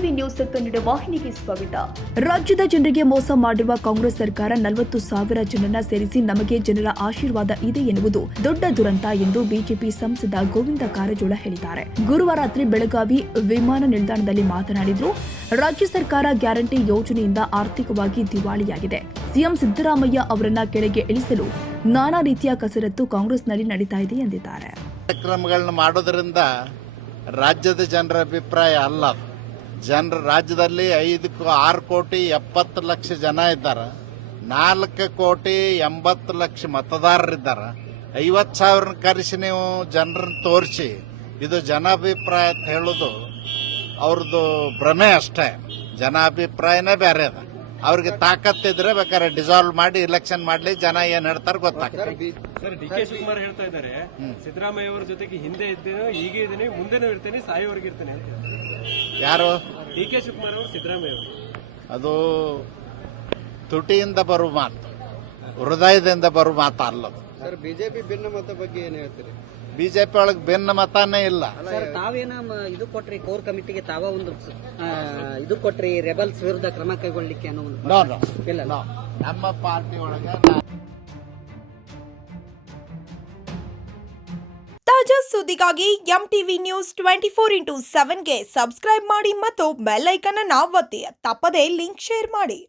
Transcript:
MTV news Kannada ವಾಹಿನಿಗೆ ಸ್ವಾಗತ. ರಾಜ್ಯದ ಜನರಿಗೆ ಮೋಸ ಮಾಡಿರುವ ಕಾಂಗ್ರೆಸ್ ಸರ್ಕಾರ 40,000 ಜನರನ್ನ ಸೇರಿಸಿ ನಮಗೆ ಜನರ ಆಶೀರ್ವಾದ ಇದೆ ಎನ್ನುವುದು ದೊಡ್ಡ ದುರಂತ ಎಂದು ಬಿಜೆಪಿ ಸಂಸದ ಗೋವಿಂದ ಕಾರಜೋಳ ಹೇಳಿದ್ದಾರೆ. ಗುರುವಾರ ರಾತ್ರಿ ಬೆಳಗಾವಿ ವಿಮಾನ ನಿಲ್ದಾಣದಲ್ಲಿ ಮಾತನಾಡಿದರು. ರಾಜ್ಯ ಸರ್ಕಾರ ಗ್ಯಾರಂಟಿ ಯೋಜನೆಯಿಂದ ಆರ್ಥಿಕವಾಗಿ ದಿವಾಳಿಯಾಗಿದೆ. ಸಿಎಂ ಸಿದ್ದರಾಮಯ್ಯ ಅವರನ್ನ ಕೆಳಗೆ ಇಳಿಸಲು ನಾನಾ ರೀತಿಯ ಕಸರತ್ತು ಕಾಂಗ್ರೆಸ್ನಲ್ಲಿ ನಡೀತಾ ಇದೆ ಎಂದಿದ್ದಾರೆ. ಕಾರ್ಯಕ್ರಮಗಳನ್ನ ಮಾಡೋದ್ರಿಂದ ರಾಜ್ಯದ ಜನರ ಅಭಿಪ್ರಾಯ ಅಲ್ಲ. ರಾಜ್ಯದಲ್ಲಿ 6 ಕೋಟಿ 70 ಲಕ್ಷ ಜನ ಇದ್ದಾರೆ. 4 ಕೋಟಿ 80 ಲಕ್ಷ ಮತದಾರರಿದ್ದಾರೆ. 50,000 ಕರೆಸಿ ನೀವು ಜನರನ್ನು ತೋರಿಸಿ ಇದು ಜನಾಭಿಪ್ರಾಯ ಅಂತ ಹೇಳೋದು ಅವ್ರದ್ದು ಭ್ರಮೆ ಅಷ್ಟೇ. ಜನಾಭಿಪ್ರಾಯನೇ ಬೇರೆ ಅದ. ಅವ್ರಿಗೆ ತಾಕತ್ತಿದ್ರೆ ಬೇಕಾದ್ರೆ ಡಿಸಾಲ್ವ್ ಮಾಡಿ ಎಲೆಕ್ಷನ್ ಮಾಡ್ಲಿ, ಜನ ಏನ್ ಹೇಳ್ತಾರೆ ಗೊತ್ತಾಗ್ತದೆ. ಸರ್, ಡಿ.ಕೆ. ಶಿವಕುಮಾರ್ ಹೇಳ್ತಾ ಇದ್ದಾರೆ, ಸಿದ್ದರಾಮಯ್ಯ ಅವರ ಜೊತೆಗೆ ಹಿಂದೆ ಇದ್ದೇನೆ, ಈಗ ಇದ್ದೇನೆ, ಮುಂದೆನೂ ಇರ್ತೇನೆ, ಸಾಯೋವರೆಗೆ ಇರ್ತೇನೆ ಅಂತ. ಯಾರು? ಡಿ.ಕೆ. ಶಿವಕುಮಾರ್ ಅವರು, ಸಿದ್ದರಾಮಯ್ಯ ಅವರು. ಅದು ತುಟಿಯಿಂದ ಬರುವ ಮಾತು, ಹೃದಯದಿಂದ ಬರುವ ಮಾತು ಅಲ್ಲದು. ಸರ್, ಬಿಜೆಪಿ ಭಿನ್ನ ಮತ ಬಗ್ಗೆ ಏನ್ ಹೇಳ್ತೀರಿ? ಬಿಜೆಪಿ ಒಳಗೆ ಭಿನ್ನ ಮತನೇ ಇಲ್ಲ. ಸರ್, ತಾವೇನ ಇದು ಕೊಟ್ರಿ, ಕೋರ್ ಕಮಿಟಿಗೆ ತಾವ ಒಂದು ಇದು ಕೊಟ್ರಿ, ರೆಬಲ್ಸ್ ವಿರುದ್ಧ ಕ್ರಮ ಕೈಗೊಳ್ಳಿಕ್ಕೆ ಅನ್ನೋ ಒಂದು ಇಲ್ಲ. ನಮ್ಮ ಪಾರ್ಟಿ ಒಳಗೆ ತಾಜಾ ಸುದ್ದಿಗಾಗಿ ಎಂಟಿವಿ ನ್ಯೂಸ್ 24x7ಗೆ ಸಬ್ಸ್ಕ್ರೈಬ್ ಮಾಡಿ ಮತ್ತು ಬೆಲ್ ಐಕಾನ್ ಅನ್ನು ಒತ್ತಿ. ತಪ್ಪದೇ ಲಿಂಕ್ ಶೇರ್ ಮಾಡಿ.